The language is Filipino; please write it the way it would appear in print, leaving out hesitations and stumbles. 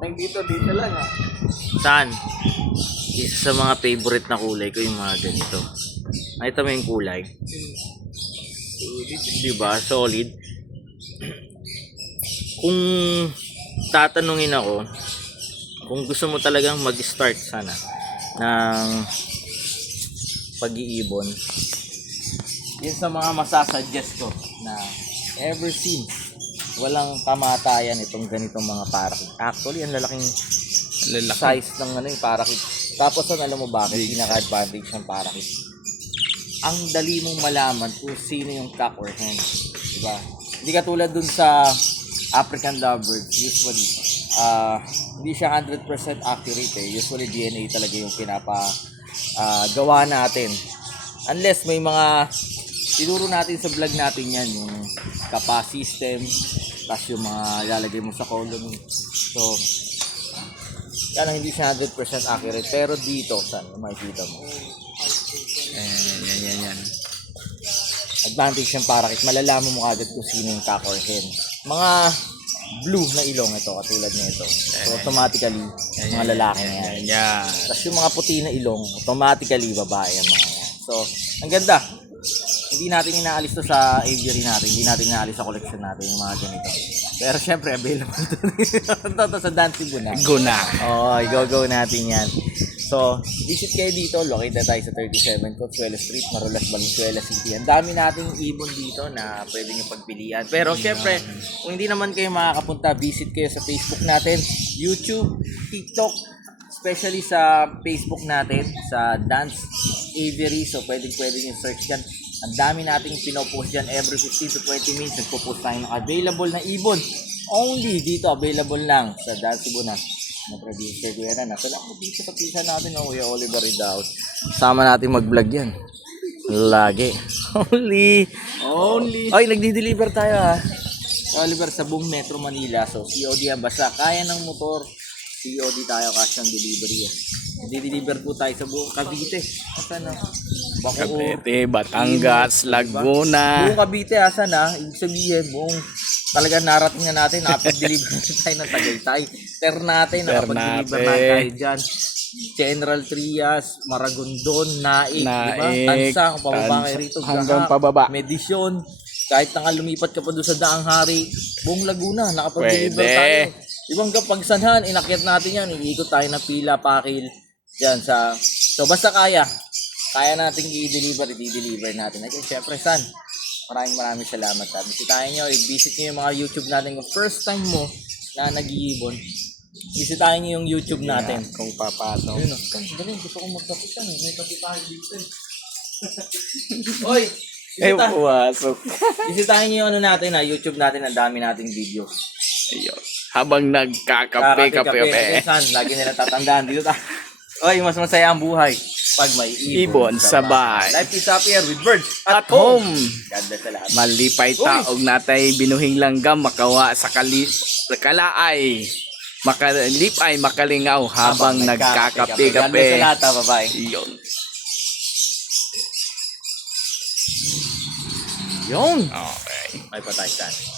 Nandito, dito lang ah. Saan? Isa sa mga favorite na kulay ko yung mga ganito. Nakita mo yung kulay? Diba? Solid. Kung tatanungin ako, kung gusto mo talagang mag-start sana ng pag-iibon, yun sa mga masasuggest ko na ever since walang kamatayan itong ganitong mga parakit. Actually, ang lalaking size ng ano yung parakit. Tapos alam mo bakit? Pinaka-advantage ng parakit. Ang dali mong malaman kung sino yung cock or hen. Diba? Hindi katulad dun sa African lovebirds, usually, hindi siya 100% accurate eh. Usually, DNA talaga yung gawa natin. Unless may mga, tinuro natin sa vlog natin yan, yung kapa system, tapos yung mga ilalagay mo sa colony. So, yan hindi siya 100% accurate. Pero dito, saan? Makikita mo. Yan. Advantage yung parakit. Malalaman mo agad kung sino yung cock or hen. Mga blue na ilong ito, katulad nito. So, automatically, mga lalaki na yan. Tapos yung mga puti na ilong, automatically, babae ang mga yan. So, ang ganda. Hindi natin inaalis to sa aviary natin. Hindi natin inaalis sa collection natin yung mga ganito. Pero syempre, available to sa Dancy Buna. Guna. Oo, i-go natin yan. So, visit kayo dito. Located tayo sa 37 Consuelo Street, Marulas, Valenzuela City. Ang dami nating ibon dito na pwede nyo pagpilian. Pero syempre, kung hindi naman kayo makakapunta, visit kayo sa Facebook natin, YouTube, TikTok, especially sa Facebook natin, sa Dance Aviary. So, pwede nyo search yan. Ang dami nating pinopost dyan every 15 to 20 minutes. Nagpo-post tayo ng available na ibon. Only dito, available lang sa Dance Buna. Na-producer ko yan. Nasa lang dito sa pisa natin ng Kuya Oliver Ridaut. Sama natin mag-vlog yan. Lagi. Only. Ay, nagdi-deliver tayo ha. Oliver sa buong Metro Manila. So, COD yan. Basta kaya ng motor. COD tayo, cash on delivery. Nagdi-deliver po tayo sa buong Cavite. Asa na? Cavite, Batangas, Laguna. Buong Cavite, asa na? Ibig sabihin, buong talaga narating na natin. Nakapag-deliver na tayo ng Tagaytay. Ternate, nakapag-deliver na tayo dyan. General Trias, Maragondon, Naik, diba? Tansa, kung pababa kayo rito. Hanggang pababa. Medisyon. Kahit na lumipat ka pa doon sa Daang Hari, buong Laguna, nakapag-deliver tayo. Ibang kapagsanhan, inakyat natin yan. Iikot tayo ng pila, pakil. Diyan sa... So, basta kaya natin i-deliver natin. At syempre, San, maraming salamat. Bisitahin nyo, i-visit nyo yung mga YouTube natin. Kung first time mo na nag-iibon, bisitahin nyo yung YouTube natin. Kung papasok. Ayun o. Dali, gusto kong magkapitan eh. May kapitahin dito eh. Oy! Pumasok. Bisitahin nyo yung ano natin ha, YouTube natin. Ang dami nating video. Ayun. Habang nagkakape. San, lagi nila tatandaan dito ta. Oy, mas masaya ang buhay pag may Ibon sa bahay. Life is happier with birds At home. God bless sa lahat. Malipay taog natay binuhing langgam makawa sa kalaay. Makalipay makalingaw habang nagkakape-kape. God bless sa lahat, bye-bye. Yun. Okay. May patay, San.